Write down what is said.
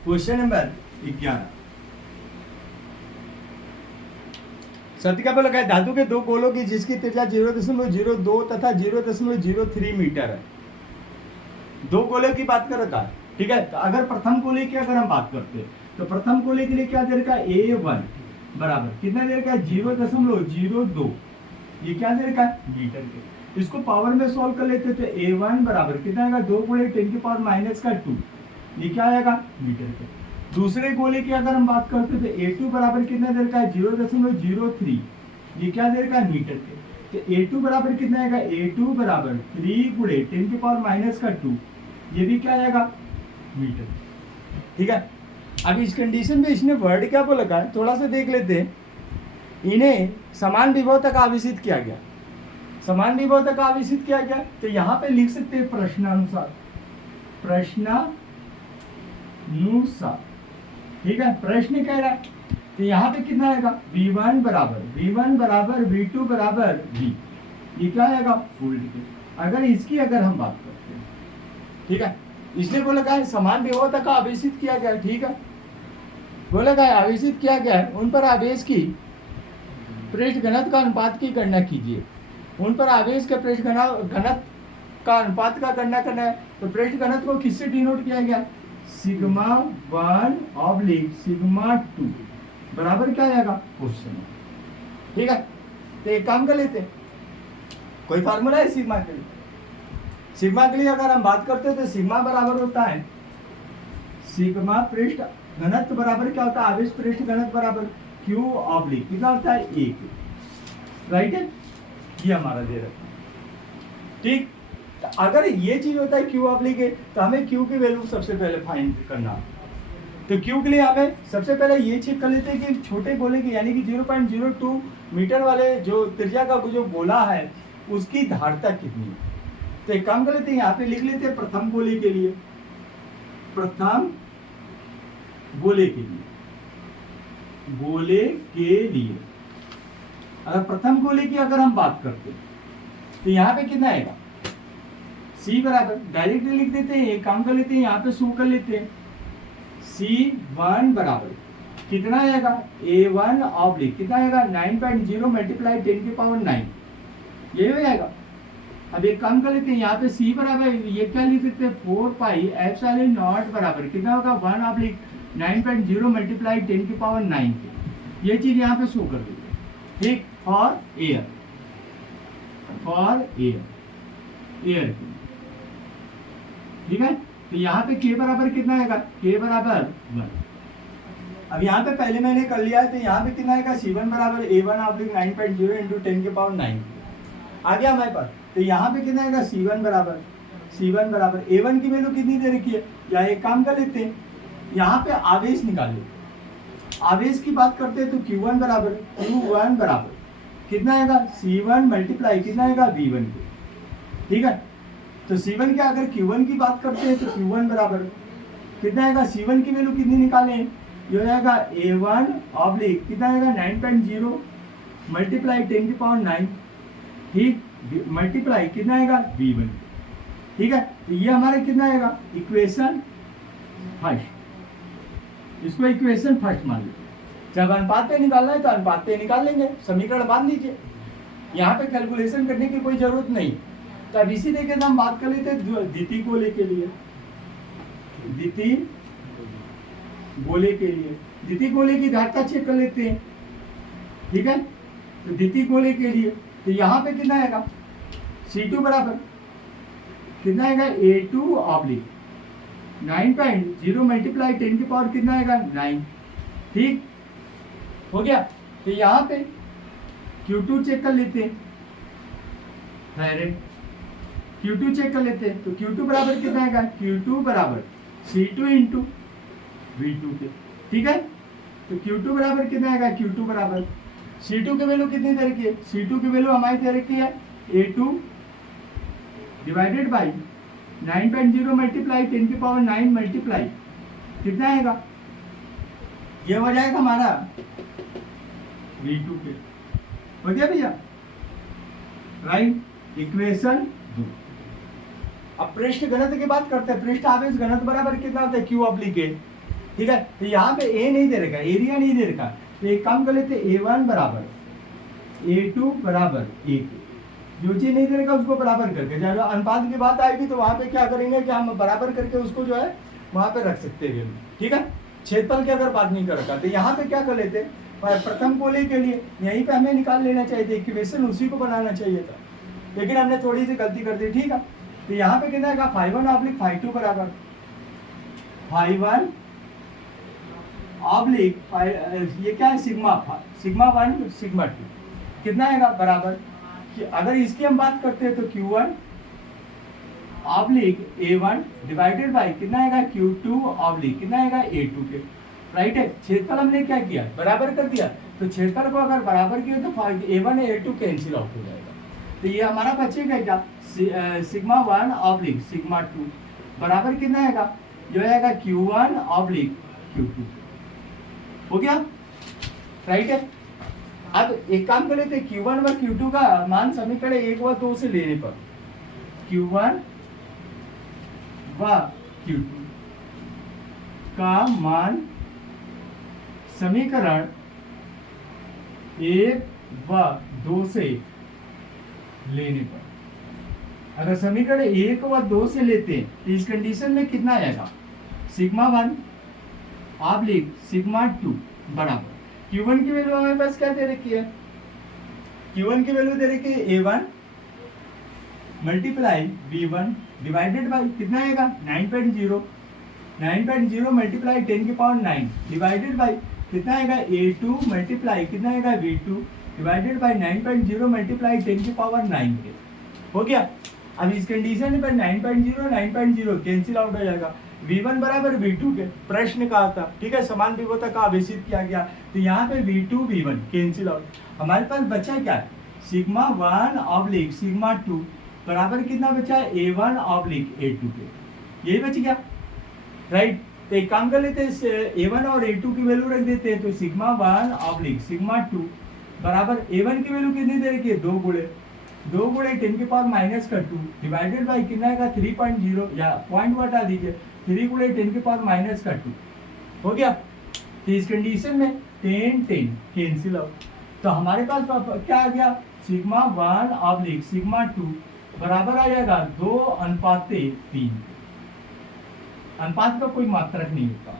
Question number 11। सत्य का लगा है धातु के दो गोलों की जिसकी त्रिज्या 0.02 तथा 0.03 मीटर है। दो गोले की बात कर रखा है, ठीक है। तो अगर प्रथम गोले की अगर हम बात करते हैं तो प्रथम गोले के लिए क्या दे रखा है, A1 बराबर कितना दे रखा है 0.02, ये क्या दे रखा है मीटर के। इसको पावर में सॉल्व कर लेते तो A1 बराबर कितना आएगा 2 गुणे 10⁻⁻², ये क्या आएगा मीटर के। दूसरे गोले की अगर हम बात करते तो A2 बराबर कितना दे रखा है 0.03, ये क्या दे रखा है मीटर के। तो A2 बराबर कितना आएगा, A2 बराबर 3 गुणे 10⁻⁻², ये भी क्या आएगा मीटर, ठीक है। अब इस कंडीशन में इसने वर्ड क्या बोला है थोड़ा सा देख लेते हैं। इन्हें समान विभव तक आवेशित किया गया, समान विभव तक आवेशित किया गया। तो यहाँ पे लिख सकते हैं प्रश्नानुसार, प्रश्नानुसार, ठीक है। प्रश्न कह रहा है तो यहाँ पे कितना आएगा V1 बराबर V2 बराबर V, ये क्या आएगा वोल्ट के। अगर इसकी अगर हम बात करते हैं, ठीक है, इसने बोला क्या है समान विभव तक आवेशित किया गया, ठीक है। बोला क्या है आवेशित किया गया है, उन पर आवेश की पृष्ठ घनत्व का अनुपात की गणना कीजिए। उन पर आवेश के पृष्ठ घनत्व का अनुपात का गणना करना है। तो पृष्ठ घनत्व को किससे डिनोट किया गया, σ1/σ2 बराबर क्या आएगा क्वेश्चन, ठीक है। तो एक काम कर लेते हैं, कोई फार्मूला है सिग्मा के लिए। सिग्मा के लिए अगर हम बात करते हैं तो सिग्मा बराबर होता है सिग्मा पृष्ठ घनत्व बराबर क्या होता है आवेश पृष्ठ घनत्व बराबर Q ऑब्लिक कितना होता है 1, राइट है। ये हमारा दे रखा है, ठीक। तो अगर ये चीज होता है Q ऑब्लिक है तो हमें Q की वैल्यू सबसे पहले फाइंड करना। तो Q के लिए हमें सबसे पहले ये चेक कर लेते हैं कि छोटे गोले की यानी कि 0.02 मीटर वाले जो त्रिज्या का जो गोला है उसकी धारता कितनी है। तो एक काम कर लेते हैं, यहाँ पे लिख लेते हैं प्रथम गोले के लिए, प्रथम गोले के लिए, गोले के लिए अगर प्रथम गोले की अगर हम बात करते हैं तो यहाँ पे कितना आएगा C बराबर डायरेक्टली लिख देते हैं, एक काम कर लेते हैं यहाँ पे शो कर लेते हैं C1 बराबर कितना आएगा A1 ऑब्लिक कितना आएगा 9.0 मल्टीप्लाई 10⁹ ये हो जाएगा। अब एक काम कर लेते हैं यहाँ पे C बराबर ये क्या लिख सकते हैं 4πε0 बराबर कितना होगा 1 ऑब्लिक 9.0 मल्टीप्लाई 10⁹ ये चीज यहाँ पे शो कर देते हैं, ठीक। For air, for air, air, ठीक है। तो यहाँ पे K बराबर कितना आएगा K बराबर 1। अब यहाँ पे पहले मैंने कर लिया है तो यहाँ पे कितना आएगा C1 बराबर A1 ऑब्लिक 9.0 इंटू 10⁹ आ गया हमारे पास। तो यहाँ पे कितना आएगा C1 बराबर A1 की वैल्यू कितनी दे रखी है, या एक काम कर लेते हैं यहाँ पे आवेश निकाल लेते, आवेश की बात करते हैं तो Q1 बराबर कितना आएगा C1 मल्टीप्लाई कितना आएगा V1 के, ठीक है। तो C1 के अगर Q1 की बात करते हैं तो Q1 बराबर कितना आएगा C1 की वैल्यू कितनी निकालें, ये हो जाएगा A1 ऑब्लिक कितना आएगा 9.0 मल्टीप्लाई 10⁹, ठीक, मल्टीप्लाई कितना आएगा V1, ठीक है। तो ये हमारा कितना आएगा इक्वेशन फर्स्ट, इसको इक्वेशन फर्स्ट मान लीजिए। जब अनुपात पे निकालना है तो अनुपात पे निकाल लेंगे, समीकरण मान लीजिए, यहाँ पे कैलकुलेशन करने की कोई जरूरत नहीं। तो अब इसी तरीके से हम बात कर लेते हैं द्वितीय गोले के लिए, द्वितीय गोले के लिए, द्वितीय गोले की धारता चेक कर लेते हैं, ठीक है। तो द्वितीय गोले के लिए तो यहाँ पे कितना आएगा C2 बराबर कितना आएगा A2 ऑब्लिक 9.0 मल्टीप्लाई 10⁻ कितना आएगा 9, ठीक हो गया। तो यहाँ पे Q2 चेक कर लेते हैं, Q2 चेक कर लेते हैं। तो Q2 बराबर कितना आएगा Q2 बराबर C2 इंटू V2 के, ठीक है। तो Q2 बराबर कितना आएगा Q2 बराबर C2 की वैल्यू कितनी दे रखी है, C2 की वैल्यू हमारी दे रखी है A2 divided by 9.0 multiply 10⁹ multiply कितना आएगा, ये हो जाएगा हमारा V2 के, हो गया भैया, राइट। इक्वेशन 2। अब पृष्ठ घनत्व की बात करते हैं, पृष्ठ आवेश घनत्व बराबर कितना होता है Q ऑब्लिक A, ठीक है, तो यहाँ पे ए नहीं दे रखा, एरिया नहीं दे रखा, तो एक काम कर लेते, A1 बराबर A2 बराबर A2, जो चीज नहीं दे रखा उसको बराबर करके, जब अनुपात की बात आएगी तो वहां पे क्या करेंगे कि हम बराबर करके उसको जो है वहां पे रख सकते हैं, ठीक है। क्षेत्रफल की अगर बात नहीं कर रखा तो यहाँ पे क्या कर लेते, प्रथम गोले के लिए यहीं पे हमें निकाल लेना चाहिए था, इक्वेशन उसी को बनाना चाहिए था, लेकिन हमने थोड़ी सी गलती कर दी, ठीक है। तो यहाँ पे कितना है, φ1 ऑब्लिक φ2 बराबर φ1 ऑब्लिक ये क्या है, सिग्मा 1 सिग्मा 2 कितना आएगा बराबर, कि अगर इसकी हम बात करते हैं तो Q1 oblique A1 divided by कितना आएगा, Q2 ऑब्लिक कितना आएगा, A2 के, राइट है। क्षेत्रफल हमने क्या किया, बराबर कर दिया, तो क्षेत्रफल को अगर बराबर किया तो A1 A2 कैंसिल आउट हो जाएगा, तो ये हमारा बचेगा क्या, सिग्मा 1 ऑब्लिक सिग्मा 2 बराबर कितना आएगा, जो आएगा Q1 ऑब्लिक Q2, हो गया, राइट है। अब एक काम कर लेते, Q1 व Q2 का मान समीकरण 1 व 2 से लेने पर, Q1 व Q2 का मान समीकरण 1 व 2 से लेने पर, अगर समीकरण 1 व 2 से लेते हैं तो इस कंडीशन में कितना आएगा, सिग्मा 1 ऑब्लिक सिग्मा 2 बराबर, Q1 की वैल्यू हमें पास क्या दे रखी है, Q1 की वैल्यू दे रखी है A1 multiply B1 divided by कितना आएगा, 9.0 मल्टीप्लाई 10 की पावर 9 डिवाइडेड बाई कितना आएगा, A2 मल्टीप्लाई कितना आएगा, V2 डिवाइडेड बाई 9.0 मल्टीप्लाई 10 की पावर 9 के, हो गया। अब इस कंडीशन पर 9.0 कैंसिल आउट हो जाएगा, V1 बराबर V2 के, प्रश्न कहा था, ठीक है, समान विभवता का आवेशित किया गया, तो यहाँ पे V2 V1 कैंसिल आउट, हमारे पास बचा क्या है, सिग्मा 1 ऑब्लिक सिग्मा 2 बराबर कितना बचा है, A1 ऑब्लिक A2 के, यही बच गया, राइट। तो एक काम कर लेते हैं, A1 और A2 की वैल्यू रख देते हैं, तो सिग्मा 1 ऑब्लिक सिग्मा 2 बराबर A1 की वैल्यू कितनी दे रखी है, 2 गुणे 10 की पावर माइनस का 2 डिवाइडेड बाई कितना आएगा, 3.0 या पॉइंट बता दीजिए, 3 गुणे 10 की पावर माइनस का 2, हो गया। तो इस कंडीशन में 10 कैंसिल आउट, तो हमारे पास क्या आ गया, सिग्मा 1 ऑब्लिक सिग्मा 2 बराबर आ जाएगा 2:3, अनुपात का कोई मात्रक नहीं होता,